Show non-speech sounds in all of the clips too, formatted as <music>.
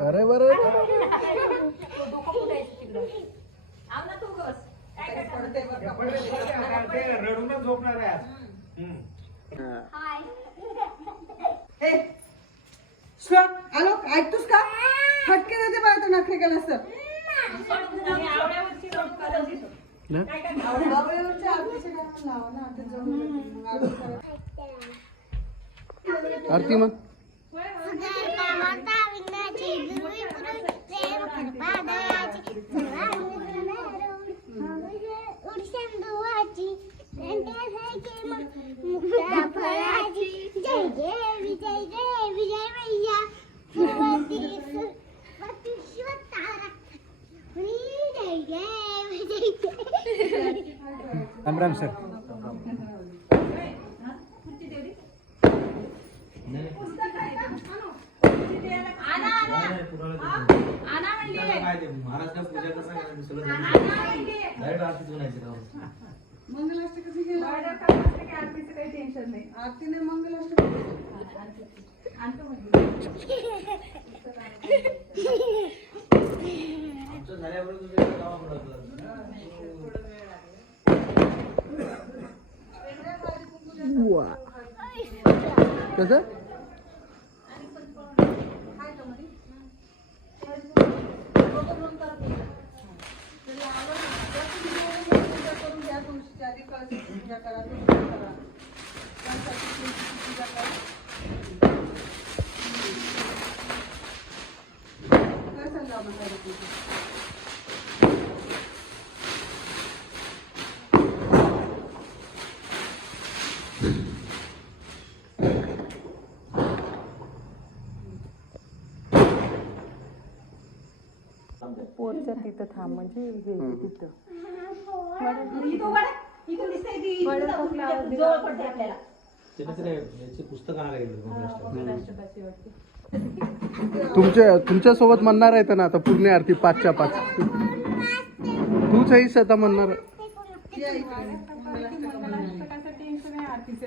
अरे बरं. रडूनच झोपणार आहे. आलो ऐकतोस का? फटके देते बाय तो नखरे केला असतं आवळीवरच्या आरतीचे गाणं लावा ना, आता जाऊन येते. मग आरती करा. आरती मग जय राम राम सर मंगलाष्टकाची गेला आरतीने मंगलाष्टक करून थांब म्हणजे हे तिथं महाराष्ट्रात. तुमच्या तुमच्यासोबत म्हणणार आहेत ना आता पूर्ण आरती पाचच्या पाच. तूच आहेस आता म्हणणार. आरतीचं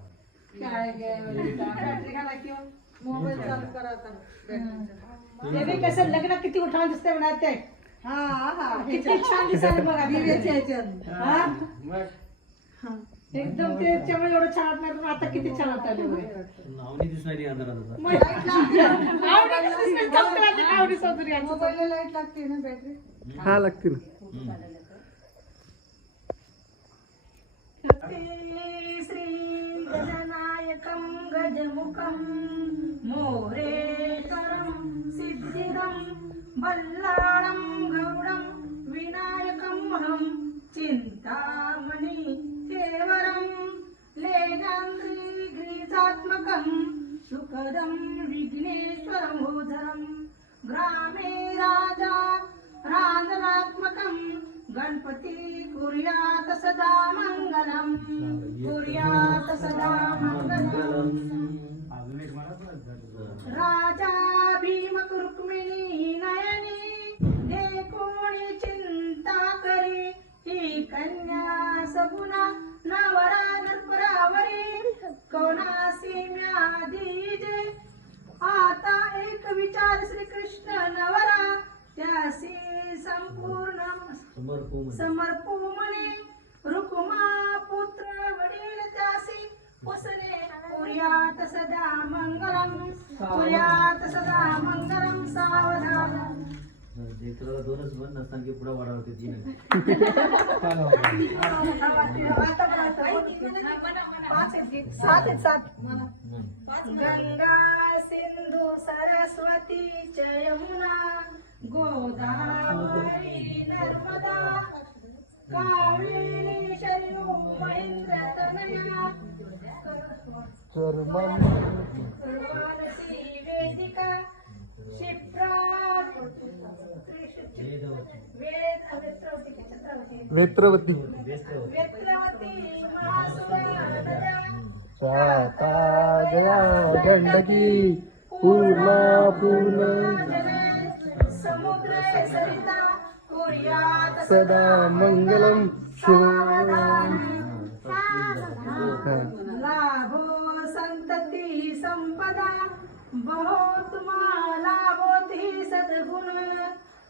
ते बी कसं लग्न किती उठाव दिसते म्हणा ते. हा हा. किती छान दिसायला बघा दिव्याच्या ह्याच्यात. हा? मग एकदम ते त्यामुळे एवढं छान वाटणार पण आता किती छान. नावनी दिसणार लाइट लागते ना बॅटरी? हा लागते ना. श्री गजमुखं मोरेश्वरं सिद्धिदं बल्लाळं गौडं विनायकमहं चिन्तामणि देवरं लेनान्द्रिगिरिजात्मकं सुखदं विघ्नेश्वरमोधरं ग्रामे राजा रांजनात्मकं गणपती कुर्यात सदा मङ्गलम् कुर्यात सदा समर्पू म्हणे. रुकुमा पुत्र वडील त्यासी. वसने कुर्यात सदा मंगलम. कुर्यात सदा मंगलम सावधान. लेकराला दोनच मन नसताना की पुढे वाढा होते तीन. गंगा सिंधू सरस्वती च गोदावरी नर्मदा कावेरी शैव महेंद्र तनया सर्वानसी वेदिका क्षिप्रा वेद अवित्रवती नेत्रवती. वेत्रवती महासुरा साता गंडकी पूर्णा पूर्ण समुद्र सरिता कुर्यात सदा मंगलम लाभो संतती संपदा. बहुत लाभोती सद्गुण.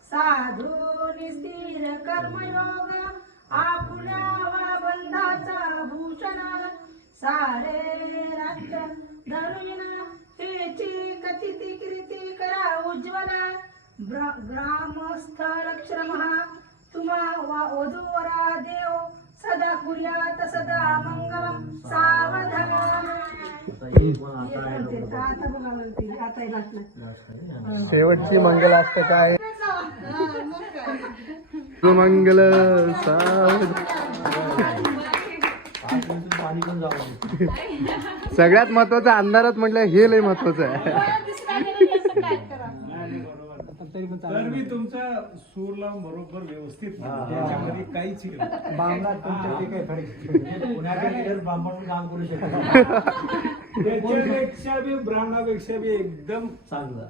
साधू निस्थिर कर्मयोग. आपल्या वा बंधाचा भूषण. सारे राज्य धरुण तेची कथिती कीर्ती करा उज्ज्वल. वा वधूवरा देव सदा कुर्यात सदा मंगलम सावधान। हे शेवटची मंगल असतं काय मंगल सगळ्यात महत्वाचं अंधारात म्हटलं हे लय महत्वाचं आहे. तर मी तुमचा सूर लावून बरोबर व्यवस्थित म्हणतो. त्याच्यामध्ये काहीच हे नाही. पुण्याकडे ब्राह्मण म्हणून काम करू शकतो <laughs> त्याच्यापेक्षा बी ब्राह्मणापेक्षा बी एकदम चांगलं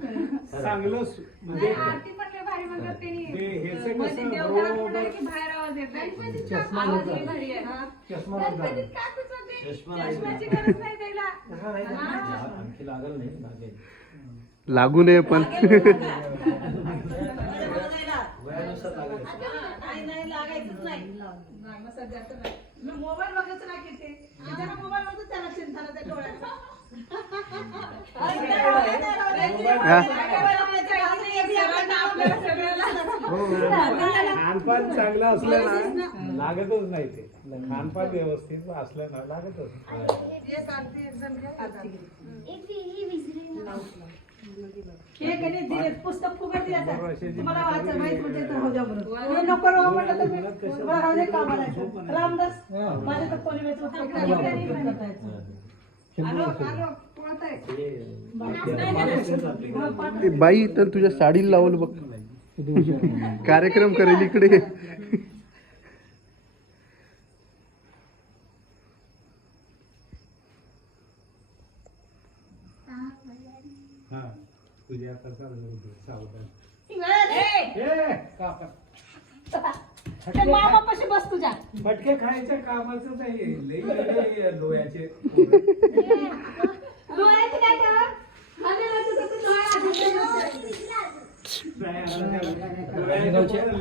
चांगलं सु- म्हणजे आरती पण लय भारी म्हणतात त्यांनी. ते ह्याचे मध्ये कसं देवघरात बरोबर म्हणाले की बाहेर आवाज येतोय. आवाज लय भारी आहे. गणपतीत काकूच होते. चष्मा नाही. चष्म्याची गरज नाही त्याला. आणखी लागल नाही लागेल लागू नये पण. खानपान चांगलं असलं ना लागतच नाही ते. खानपान व्यवस्थित असलं ना लागतच नाही. हे कधी दिले पुस्तक फुकट दिलं तुम्हाला वाचायला माहीत म्हणजे तर राहू द्या म्हणून हे. नको राहू म्हटलं तर मी बरं राहू दे का म्हणायचं रामदास माझ्या तर कोणी वेळेस उपयोग नाही करता येत. आलो, आलो, पळत आहे. ए, बाई तर तुझ्या साडीला लावलं बघ. कार्यक्रम करेल इकडे हा तुझ्या कसा सावधान. ए, ए, काका. ते मामापाशी बस तुझ्या फटके खायच्या कामाचं नाही लई <laughs> लई लोह्याचे डोळ्याची काय करा खाली तुझं तू डोळ्या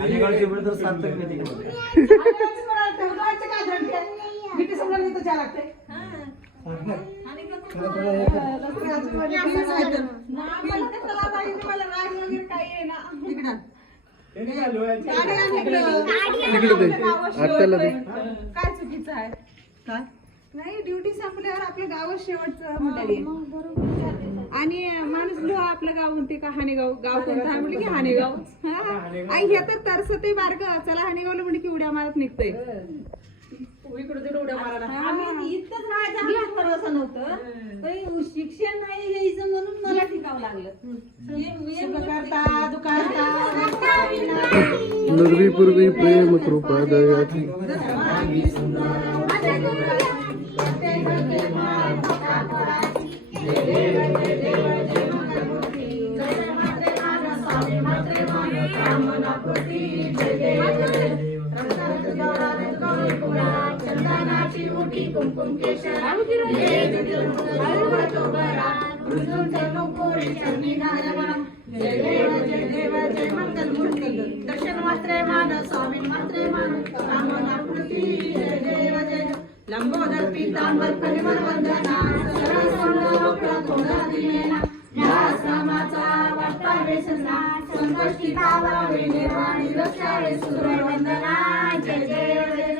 अलीकडचे वेळ तर सार्थक नाही तिकडे डोळ्याचे काय धडके? किती समजा तिथं जा लागते. काय चुकीचं आहे काय नाही ड्युटी संपल्यावर आपलं गावच शेवटचं आणि माणूस लो आपलं गाव म्हणते का हानेगाव? गाव कोणतं? आहे म्हणलं की हानेगाव. हा. आई हे तर तरसते मार्ग चला हानेगावला म्हणजे की उड्या मारत निघतंय. इकडे तिकडे उड्या मारायला आम्ही इथंच राहायचं आम्हाला भरोसा नव्हतं पण शिक्षण नाही यायचं म्हणून मला शिकावं लागलं हे- हे- करता दुकानता नरवी पूर्वी प्रेम कृपा दयाची दर्शन मात्रे मान स्वामी मात्रे मान कामना कृती जय देव जय लंबोदर पीतांबर परिमल वंदना सरळ सोंड तोंडा दिलेला या श्रमाचा वार्ता व्यसना संकष्टी रक्षाळे वंदना जय जय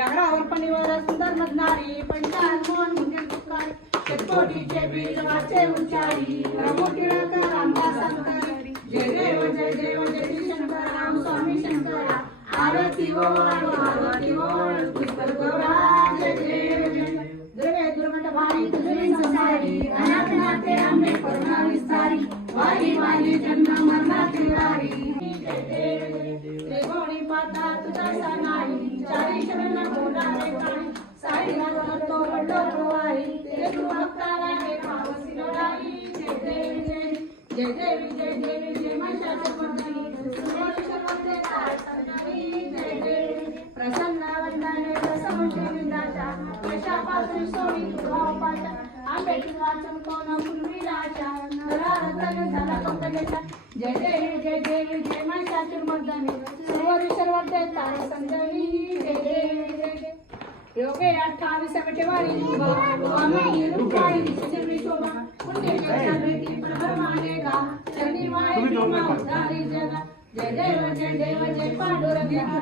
या सुंदर मधनारी पंचांगोन मुंगे तुकारी शेतकोटीचे बीज वाचे उच्चारी संतारी जय देव जय देव जय श्री स्वामी शंकरा आरती आरती पुष्कर गौरा जय देव जय भारी માતે અમને કરુણા વિસ્તારી વાલી વાલી જન્મ મરના તિવારી. ત્રિગોણી માતા તુદા સનાઈ ચારી શરણ બોલા રે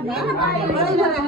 जय पांडुरंग